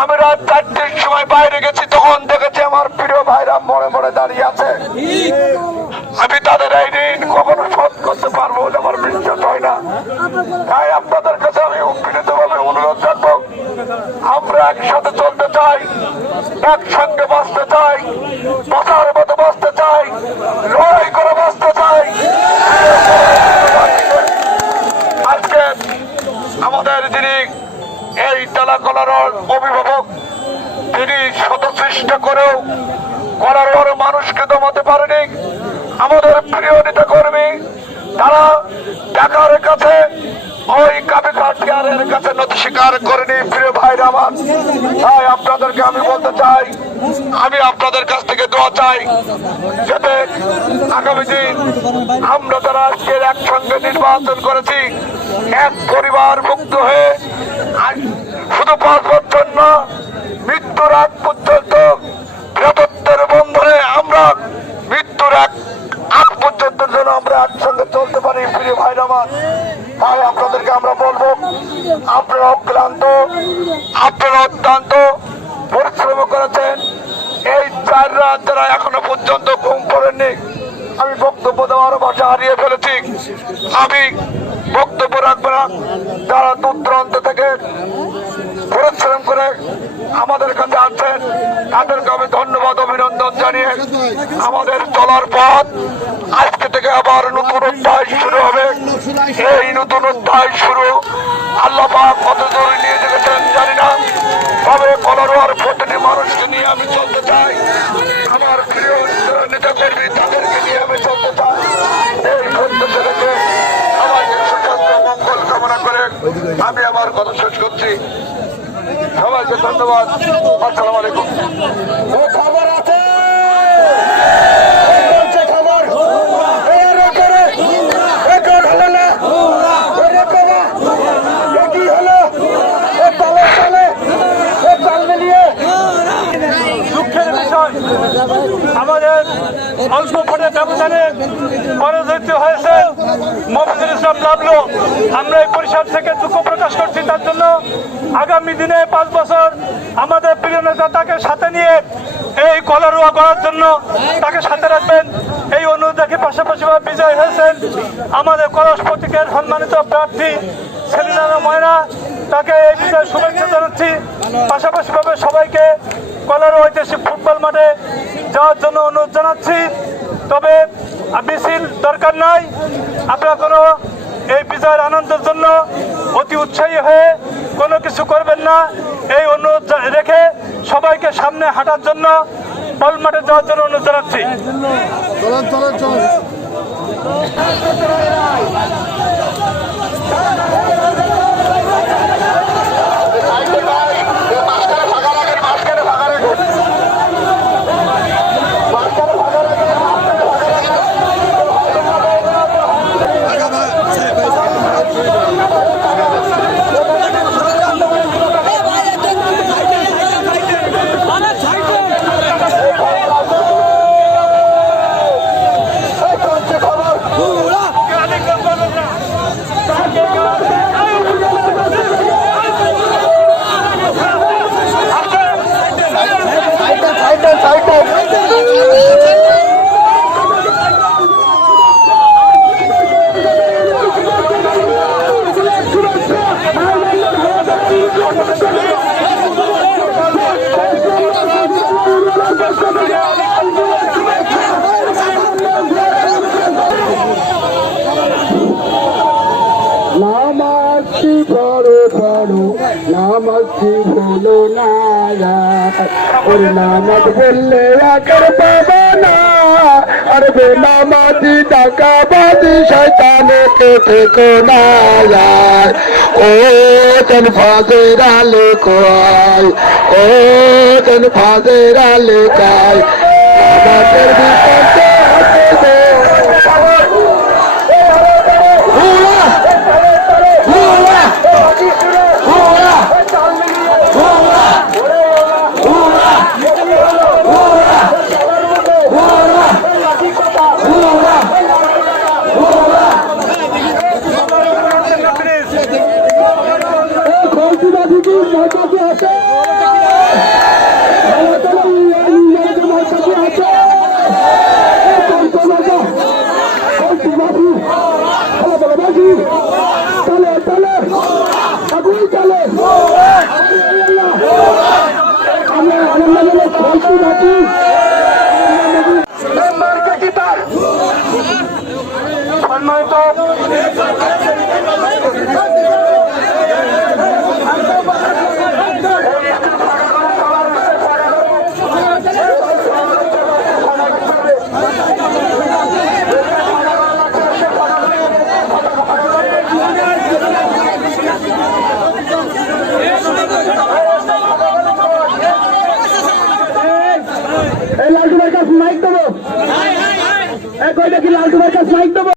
আমি রাত চারটের সময় বাইরে গেছি, তখন দেখেছি আমার প্রিয় ভাইরা মরে মরে দাঁড়িয়ে আছে। আমি তাদের এই ঋণ কখনো শোধ করতে পারব আমার বিশ্বাস হয় না। তাই আপনাদের কাছে আমি উপকৃত ভাবে অনুরোধ রাখব আমরা একসাথে চলতে চাই, একসঙ্গে বাঁচতে চাই, বাঁচার চেষ্টা করার পর মানুষকে দমাতে পারেনি। আমাদের প্রিয় নেতা কর্মী তারা টাকার কাছে ওই কাপি কাছে নথি স্বীকার করেনি। প্রিয় ভাইরা আমার, তাই আপনাদেরকে আমি বলতে চাই, আমি আপনাদের কাছ থেকে দোয়া চাই যাতে আগামী দিন আমরা যারা আজকে একসঙ্গে নির্বাচন করেছি, এক পরিবার মুক্ত হয়ে শুধু পাঁচ বছর না, মৃত্যুর আগ আমরা একসঙ্গে চলতে পারি, প্রিয় ভাইরা আমার। তাই আপনাদেরকে আমরা বলব, আপনারা অক্লান্ত, আপনারা অত্যন্ত পরিশ্রম করেছেন। এই চার রাত যারা এখনও পর্যন্ত ঘুম পড়েননি আমি বক্তব্য দেওয়ার ভাষা হারিয়ে ফেলেছি। আমি বক্তব্য রাখব না। যারা দূর দূরান্ত থেকে পরিশ্রম করে আমাদের কাছে আছেন তাদেরকে আমি ধন্যবাদ, অভিনন্দন জানিয়ে আমাদের চলার পথ আবার নতুন অধ্যায় শুরু হবে। এই নতুন অধ্যায় শুরু। আল্লাহ কত দূরে নিয়ে যেতেছেন জানি না। তবে কলরোয়ার প্রতিটি মানুষকে নিয়ে আমি চলতে চাই। আমার প্রিয় নেতা কর্মী তাদেরকে নিয়ে আমি চলতে চাই। এই প্রত্যেক আমাকে সুস্বাস্থ্য মঙ্গল কামনা করে আমি আমার কথা শেষ করছি। সবাইকে ধন্যবাদ। আসসালামু আলাইকুম খবর আছে খবর রেকর্ড হলো না রেকর্ড কি হলো তালে তালে তাল মিলিয়ে দুঃখের বিষয় আমাদের ব্যবধানে পরাজিত হয়েছে। মফিজুল ইসলাম লাভলো আমরা এই পরিষদ থেকে দুঃখ প্রকাশ করছি। তার জন্য আগামী দিনে পাঁচ বছর আমাদের প্রিয় নেতা তাকে সাথে নিয়ে এই কলারুয়া করার জন্য তাকে সাথে রাখবেন। এই অনুরোধ রেখে, পাশাপাশি বিজয় হয়েছেন। আমাদের কলস প্রতীকের সম্মানিত প্রার্থী সেলিনা ময়না, তাকে এই বিষয়ে শুভেচ্ছা জানাচ্ছি। পাশাপাশি ভাবে সবাইকে কলার ঐতিহাসিক ফুটবল মাঠে যাওয়ার জন্য অনুরোধ জানাচ্ছি। তবে মিছিল দরকার নাই। আপনারা কোনো এই বিজয়ের আনন্দের জন্য অতি উৎসাহী হয়ে কোনো কিছু করবেন না। এই অনুরোধ রেখে সবাইকে সামনে হাঁটার জন্য বল মাঠে যাওয়ার জন্য অনুরোধ জানাচ্ছি। Thói. ভুলো না ওর নামাজ বললে আগের পাবে না। আর বেনামাজি টাকাবাজি শয়তানে কেটে কোনা ও জন ফাজের আলে ও জন ফাজের আলে কয় প্লিজ খলসিবাদী কি মাইক দেবো? এক কই দেখি লালটু ভাই কাছে মাইক দেবো?